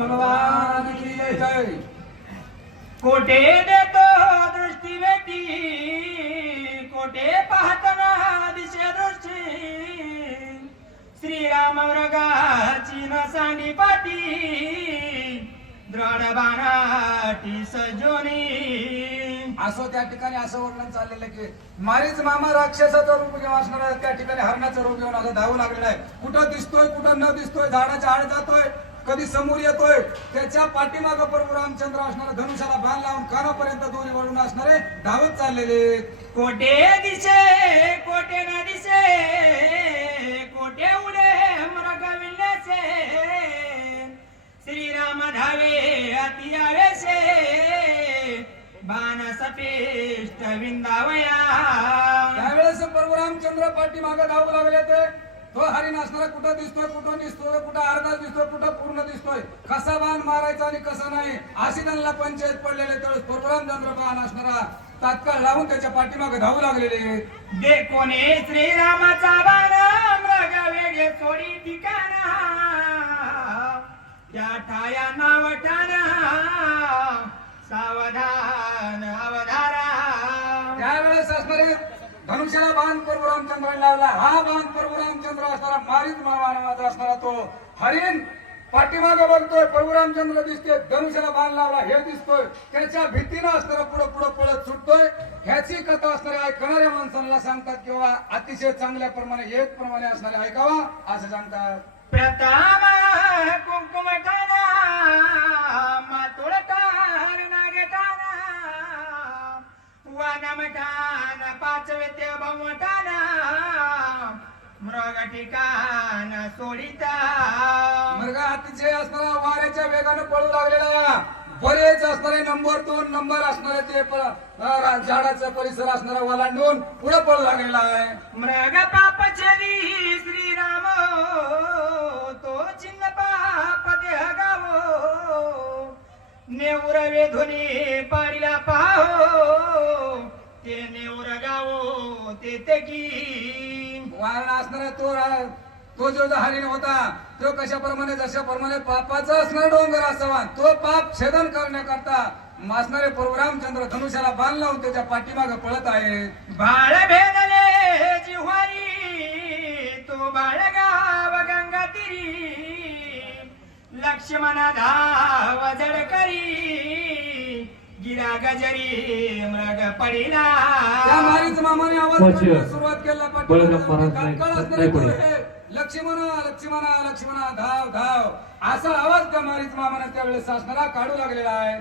भगवान की जय. कोठे देतो दृष्टी वेटी कोठे पाहतना दिशे दृष्टी श्रीराम मृगाची न सांडी पाटी द्रोण बाणाटी सजोनी. असो त्या ठिकाणी असं वर्णन चाललेलं की मारीच मामा राक्षसाचा रूप घेऊन असणार आहे. त्या ठिकाणी हरणाचं रूप घेऊन असं धावू लागलेला आहे. कुठं दिसतोय कुठं न दिसतोय, झाडाच्या आड जातोय, कधी समोर येतोय. त्याच्या पाठीमागं प्रभू रामचंद्र असणारे धनुष्याला बाण लावून कानापर्यंत दोरी वळून असणारे धावत चाललेले. कोठे दिसे कोठे न दिसे कोठे उडे मृग विल्ल्याचे श्रीराम धावे अति आवेशे बाण सपेष्ट विंदावया. त्यावेळेस प्रभू रामचंद्र पाठीमागं धावू लागले. ते तो हरिण असणारा कुठं दिसतोय कुठं दिसतोय, कुठं अर्धा दिसतोय कुठं पूर्ण दिसतोय, कसा बाण मारायचा आणि कसा नाही अशी त्यांना पंचायत पडलेले. त्यावेळेस प्रभू रामचंद्र बाण असणारा तात्काळ लावून त्याच्या पाठीमागे धावू लागलेले. देखोने श्रीरामाचा बाण मृग वेगे सोडी ठिकाणा त्या ठाया नावठाना सावधान अवधारा. त्यावेळेस असणारे धनुष्याला बाण प्रभू रामचंद्राने लावला. हा बाण प्रभू रामचंद्र असणारा मारीच मामा नावाचा असणारा तो हरिण पाठीमागे बघतोय. प्रभू रामचंद्र दिसते, धनुष्याला बाण लावला हे दिसतोय. त्याच्या भीतीनं असणारा पुढं पुढं पळत सुटतोय. ह्याची कथा असणारे ऐकणाऱ्या माणसांना सांगतात किंवा अतिशय चांगल्या प्रमाणे एक प्रमाणे असणारे ऐकावा असं सांगतात. प्रथम कुंकुमठाना मातुळठाण नागठाना वनमठान पाचवे ते भवठाना मृग ठिकाण सोडिता. मृग अतिशय असणारा वाऱ्याच्या वेगानं पळू लागलेला. बरेच असणारे नंबर 2 नंबर असणारे ते झाडाचा परिसर असणारा वलांडून पुढे पळू लागलेला आहे. मृग पापचरी श्रीराम तो चिन्ह पाप देह गावो नेऊर वेधुनी पाडीला पाहो ते नेऊर गावो ते की. वारणा असणारा तो जो हरिण होता तो कशाप्रमाणे जशाप्रमाणे पापाचा असणारा डोंगर असावा तो पाप छेदन करण्याकरता मासणारे प्रभू रामचंद्र धनुष्याला बाण लावून त्याच्या पाठीमागे पळत आहे. बाळ भेदले जिव्हारी तो बाळगाव गंगा तिरी लक्ष्मणा धाव जड करी गिरा गजरी मृग पडिला. त्या मारीच मामाने आवाज सुरुवात केला. लक्ष्मणा लक्ष्मणा लक्ष्मणा धाव धाव असा आवाज त्या मारीच मामाने त्यावेळेस असणारा काढू लागलेला आहे.